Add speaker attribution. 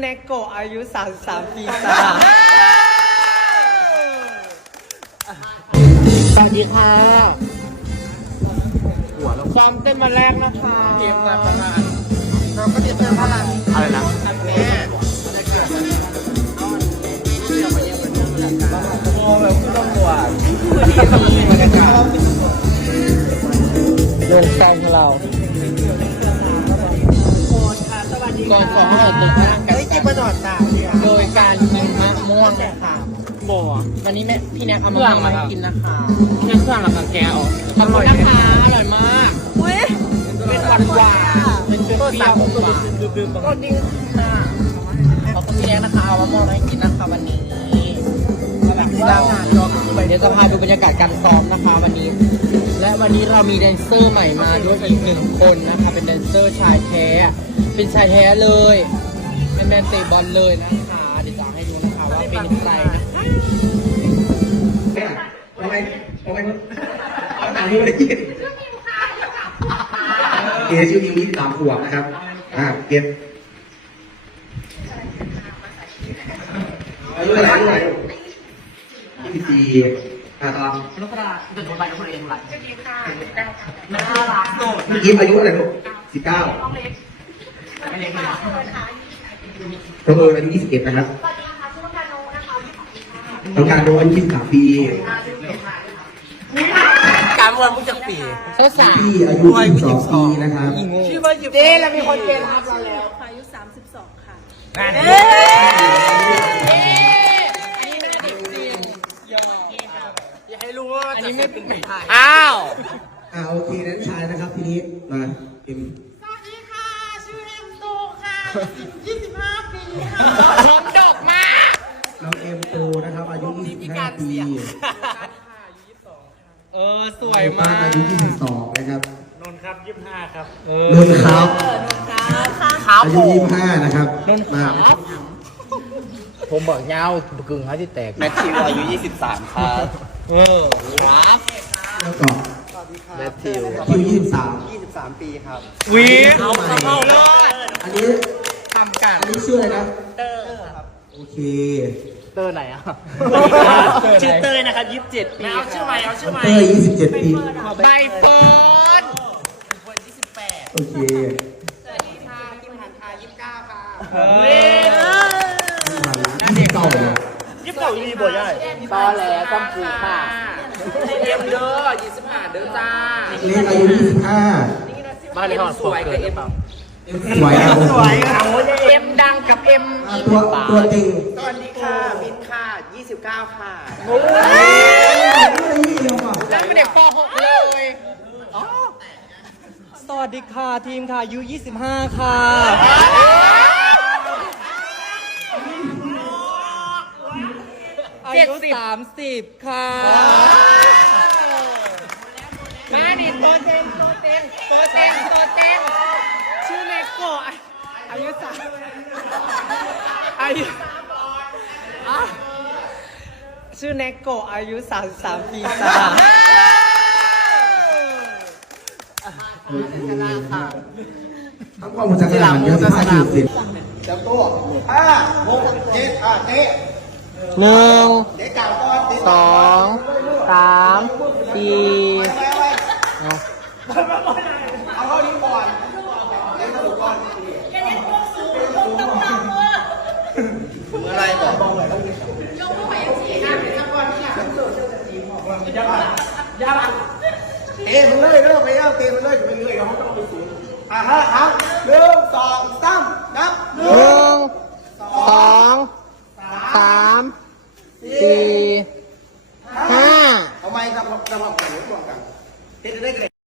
Speaker 1: เนโกะอายุ 33 ปีจ้า
Speaker 2: สวัสดีค่ะซ้อมเต้นมาแรกนะคะ
Speaker 3: เกมการพนันเราก็จะเติมพลัง
Speaker 2: อะไรนะ
Speaker 3: แม่โอ้แบบต้องบวช
Speaker 2: เดินซ้อมของเรา ก่อนของเราตึกนั่งกัน
Speaker 3: เฮ้ยเก็บมาดอดตาเนี่ย
Speaker 2: โดยการกินมะม่วงค่ะบ่วันนี้แม่พี่แนกเอามะม่วงมาให้กินนะคะเครื่องเครื่องหลังแกออกอร่อยนะคะอร่อยมากเป็นหวานหวานเป็นเปรี้ยวหวาน
Speaker 3: ก็ดิ้งหน้า
Speaker 2: ขอบคุณพี่แนกนะคะเอามะม่วงมาให้กินนะคะวันนี้แบบที่เราเดี๋ยวจะพาดูบรรยากาศการซ้อมนะคะวันนี้ และวันนี้เรามีแดนเซอร์ใหม่มาด้วยอีกหนึ่งคนนะคะ เป็นแดนเซอร์ชายแท้ เป็นชายแท้เลยเป็นแมนเตะบอลเลยนะคะ เดี๋ยวจะให้ดูนะคะว่าเป็นใครนะ
Speaker 3: ทำไมทำไมเอาหนังมือเลยกินเกชื่อนิวยี่สิสามขวบนะครับ อ่าเกมอายุเท่าไหร่อายุเท่าไหร่ยี่สิบสี่ อ่าต่อ
Speaker 2: ลูกกระดาษจะดูใบกับคนเองไรน่ารักโดด
Speaker 3: เมื่อกี้อายุเท่าไหร่ลูกสิบเก้า
Speaker 2: ไม่เล็กเลย
Speaker 3: ตัวเอออายุยี่สิบเอ็ดนะครับ
Speaker 4: สวัสดีค่ะชื่อน้องการโนนะคะอายุสองปีค่ะ
Speaker 3: ต้องการโดนอายุยี่สิบสามปี
Speaker 1: การวันผู้จักปี
Speaker 2: เขาสาม
Speaker 3: พี่อายุยี่สิบสองปีนะครับ
Speaker 1: ชื่อว่าอยู่
Speaker 2: เด้แล้วมีคนเกณฑ์รับเราแล้ว
Speaker 4: อายุ32ค่ะ
Speaker 1: งาน
Speaker 2: อย่า ให้รู้ว่าอันนี้ไม่เป็นไทย
Speaker 1: อ้าว
Speaker 3: อ่าโอเคนั้นชายนะครับทีนี้มาเอ็ม
Speaker 4: สวัสดีค่ะ ชื่อเอ็มโตค่ะ25ปีค่ะ
Speaker 2: พร้อมดอกมาก
Speaker 3: น้องเอ็มโตนะครับอายุ 25 ปี
Speaker 2: เออ สวย
Speaker 3: ป้ามา
Speaker 2: ก
Speaker 3: อายุ 22 นะครับ
Speaker 1: นนท์ครับยี่ห้าครับ
Speaker 2: เอ
Speaker 3: นนท์ครับ
Speaker 2: ขา
Speaker 3: อา
Speaker 2: โผ
Speaker 3: ยุ
Speaker 2: ล่
Speaker 3: 25 นะครับ
Speaker 2: นนท์
Speaker 3: มา
Speaker 2: ขาผมบอกยาวกึ่งเขาที่แตก
Speaker 1: แมทธิวอายุ 23 ครับ
Speaker 2: เออครับ
Speaker 3: แล้วก็
Speaker 1: แมทธิว
Speaker 3: คิว23
Speaker 1: 23 ปีครับ
Speaker 2: วีเอาเข้าเลย
Speaker 3: อันนี้
Speaker 2: ทำกัน
Speaker 3: อันนี้ชื่ออะไรนะเตอร์ครับโอเค
Speaker 2: เตอร์ไหนอะ
Speaker 1: ชื่อเต้ยนะครับ27 ปี
Speaker 2: เอาชื่อใหม่เอาชื่อใหม่
Speaker 3: เตอร์27ปี
Speaker 2: ใบเฟิร์น
Speaker 3: โอเค
Speaker 2: เว้ย
Speaker 3: ยี่สิบเก้าเลย
Speaker 1: ยี่สิบ เก้ามีบ่ใหญ่
Speaker 2: ตอแหลต้องผูกค่ะเอ็มเด้อยี่สิบห้าเด้อจ้า
Speaker 3: เล็กอายุ25
Speaker 2: บ้านเลขที่สวยกับเอ็ม
Speaker 3: เอ็มสวยครับ
Speaker 1: สวยครับ
Speaker 2: เอ็มดังกับเอ็ม
Speaker 3: อ่าตัวตัวจริง
Speaker 1: สวัสดีค่ะมินค่ะ29ค่ะ
Speaker 2: แล้วเป็นเด็กป .6 เลย
Speaker 1: สวัสดีค่ะทีมค่ะอายุ25 ค่ะ อายุ30ค่ะ
Speaker 2: มาดิตัวเต็มตัวเต็มตัวเต็มตัวเต็ม
Speaker 1: ชื่อเนโกะอายุสามอายุอะชื่อเนโกะอายุ33ปีจ้า
Speaker 3: ทั้งข้อมูลจากตลาดเยอะมากที่สุด
Speaker 1: จับตัวห้าหกเจ็ดอะเจ๊
Speaker 2: หนึ่งสองสามสี่
Speaker 1: เอาเข้านี้ก่อนเจ๊สรุปก่อนเมื่อไรบอกเตะมันเลยเริ่มไปแล้วเตะมันเลยจะไปเรื่อยเราต้องไปศูนย์อะฮะครับหนึ่งสองสามนับหนึ่
Speaker 2: หนึ่
Speaker 1: ง
Speaker 2: ง